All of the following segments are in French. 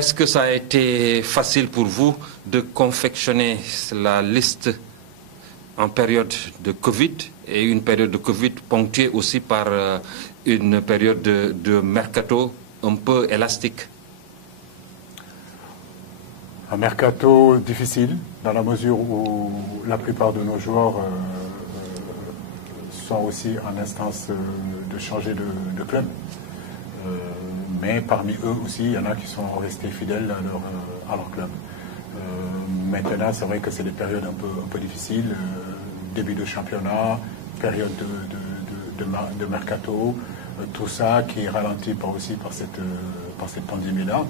Est-ce que ça a été facile pour vous de confectionner la liste en période de Covid et une période de Covid ponctuée aussi par une période de mercato un peu élastique? Un mercato difficile dans la mesure où la plupart de nos joueurs sont aussi en instance de changer de club. Mais parmi eux aussi, il y en a qui sont restés fidèles à leur club. Maintenant, c'est vrai que c'est des périodes un peu difficiles. Début de championnat, période de mercato, tout ça qui est ralenti aussi par cette pandémie-là.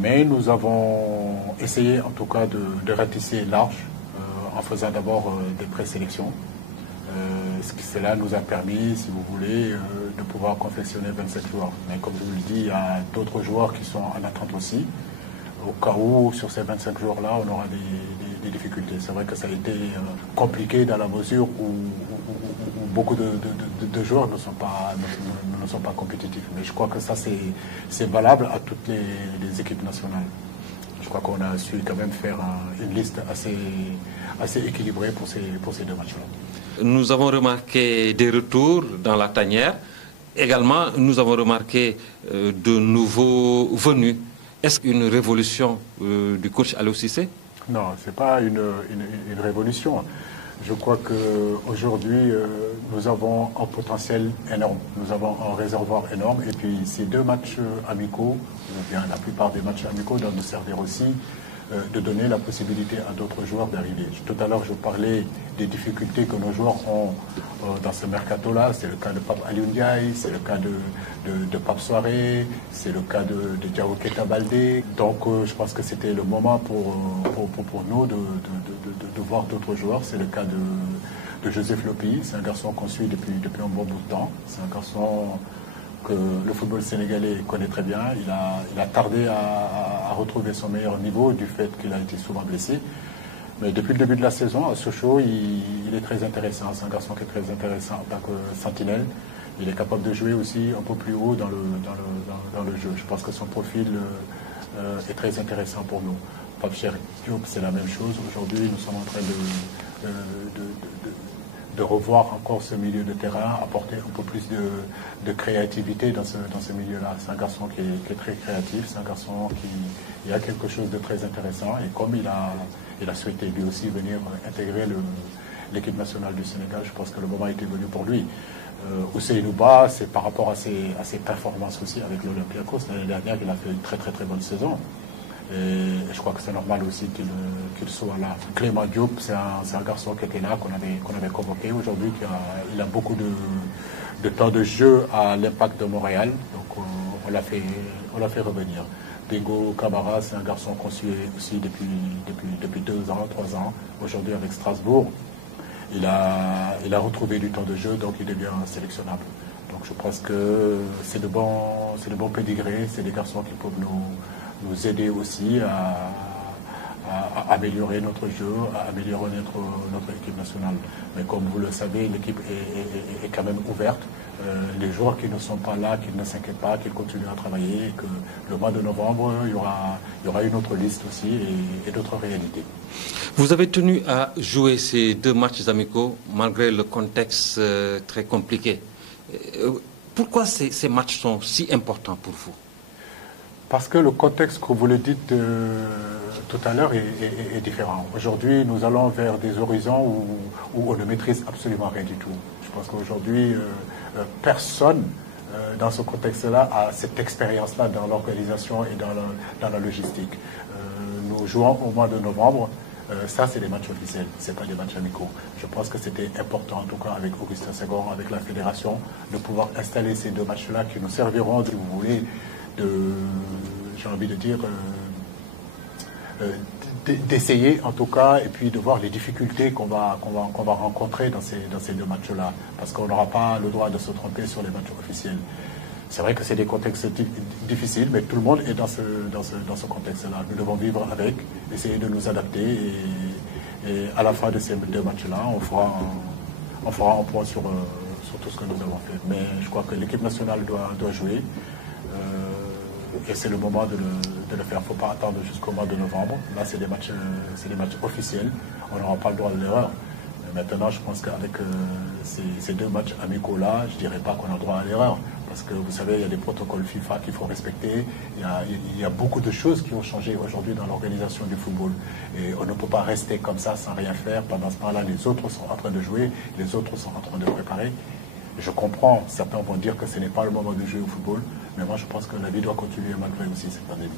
Mais nous avons essayé en tout cas de ratisser large en faisant d'abord des présélections. Cela nous a permis, si vous voulez, de pouvoir confectionner 27 joueurs. Mais comme je vous le dis, il y a d'autres joueurs qui sont en attente aussi. Au cas où, sur ces 25 joueurs-là, on aura des difficultés. C'est vrai que ça a été compliqué dans la mesure où beaucoup de joueurs ne sont pas compétitifs. Mais je crois que ça, c'est valable à toutes les équipes nationales. Je crois qu'on a su quand même faire une liste assez équilibrée pour ces deux matchs-là. Nous avons remarqué des retours dans la tanière. Également, nous avons remarqué de nouveaux venus. Est-ce une révolution du coach Aliou Cissé? Non, ce n'est pas une révolution. Je crois qu'aujourd'hui, nous avons un potentiel énorme. Nous avons un réservoir énorme. Et puis, ces deux matchs amicaux, ou bien la plupart des matchs amicaux, doivent nous servir aussi de donner la possibilité à d'autres joueurs d'arriver. Tout à l'heure, je parlais des difficultés que nos joueurs ont dans ce mercato-là. C'est le cas de Pape Aliou Ndiaye, c'est le cas de Pape Soiré, c'est le cas de Diao Keita Baldé. Donc, je pense que c'était le moment pour nous de voir d'autres joueurs. C'est le cas de Joseph Lopi. C'est un garçon qu'on suit depuis un bon bout de temps. C'est un garçon que le football sénégalais connaît très bien. Il a tardé à retrouver son meilleur niveau du fait qu'il a été souvent blessé. Mais depuis le début de la saison, à Sochaux, il est très intéressant. C'est un garçon qui est très intéressant en tant que sentinelle. Il est capable de jouer aussi un peu plus haut dans le jeu. Je pense que son profil est très intéressant pour nous. Pape Cheikh Diop, c'est la même chose. Aujourd'hui, nous sommes en train de revoir encore ce milieu de terrain, apporter un peu plus de créativité dans ce milieu-là. C'est un garçon qui est très créatif, c'est un garçon qui a quelque chose de très intéressant. Et comme il a souhaité lui aussi venir intégrer l'équipe nationale du Sénégal, je pense que le moment était venu pour lui. Ousseynou Ba, c'est par rapport à ses performances aussi avec l'Olympiakos. L'année dernière, il a fait une très très très bonne saison. Et je crois que c'est normal aussi qu'il soit là. Clément Diop, c'est un garçon qui était là, qu'on avait convoqué aujourd'hui, il a beaucoup de temps de jeu à l'Impact de Montréal, donc on l'a fait revenir. Bingo Camara, c'est un garçon qu'on suit aussi depuis 2 ans, 3 ans, aujourd'hui avec Strasbourg. Il a retrouvé du temps de jeu, donc il devient sélectionnable. Donc je pense que c'est de bons pédigrés, c'est des garçons qui peuvent nous aider aussi à améliorer notre jeu, à améliorer notre équipe nationale. Mais comme vous le savez, l'équipe est quand même ouverte. Les joueurs qui ne sont pas là, qui ne s'inquiètent pas, qui continuent à travailler, et que le mois de novembre, il y aura une autre liste aussi et d'autres réalités. Vous avez tenu à jouer ces 2 matchs amicaux malgré le contexte très compliqué. Pourquoi ces matchs sont si importants pour vous? Parce que le contexte, comme vous le dites tout à l'heure, est différent. Aujourd'hui, nous allons vers des horizons où on ne maîtrise absolument rien du tout. Je pense qu'aujourd'hui, personne dans ce contexte-là a cette expérience-là dans l'organisation et dans la logistique. Nous jouons au mois de novembre. Ça, c'est des matchs officiels, ce n'est pas des matchs amicaux. Je pense que c'était important, en tout cas avec Augustin Senghor, avec la fédération, de pouvoir installer ces 2 matchs-là qui nous serviront, si vous voulez, j'ai envie de dire, d'essayer en tout cas, et puis de voir les difficultés qu'on va rencontrer dans ces 2 matchs-là, parce qu'on n'aura pas le droit de se tromper sur les matchs officiels. C'est vrai que c'est des contextes difficiles, mais tout le monde est dans ce contexte-là. Nous devons vivre avec, essayer de nous adapter, et à la fin de ces 2 matchs-là, on fera un point sur tout ce que nous avons fait. Mais je crois que l'équipe nationale doit jouer. Et c'est le moment de le faire. Il ne faut pas attendre jusqu'au mois de novembre. Là, c'est des matchs officiels. On n'aura pas le droit de l'erreur. Maintenant, je pense qu'avec ces 2 matchs amicaux-là, je ne dirais pas qu'on a le droit à l'erreur. Parce que vous savez, il y a des protocoles FIFA qu'il faut respecter. Il y a beaucoup de choses qui ont changé aujourd'hui dans l'organisation du football. Et on ne peut pas rester comme ça sans rien faire. Pendant ce temps-là, les autres sont en train de jouer, les autres sont en train de préparer. Je comprends, certains vont dire que ce n'est pas le moment de jouer au football, mais moi je pense que la vie doit continuer malgré aussi cette pandémie.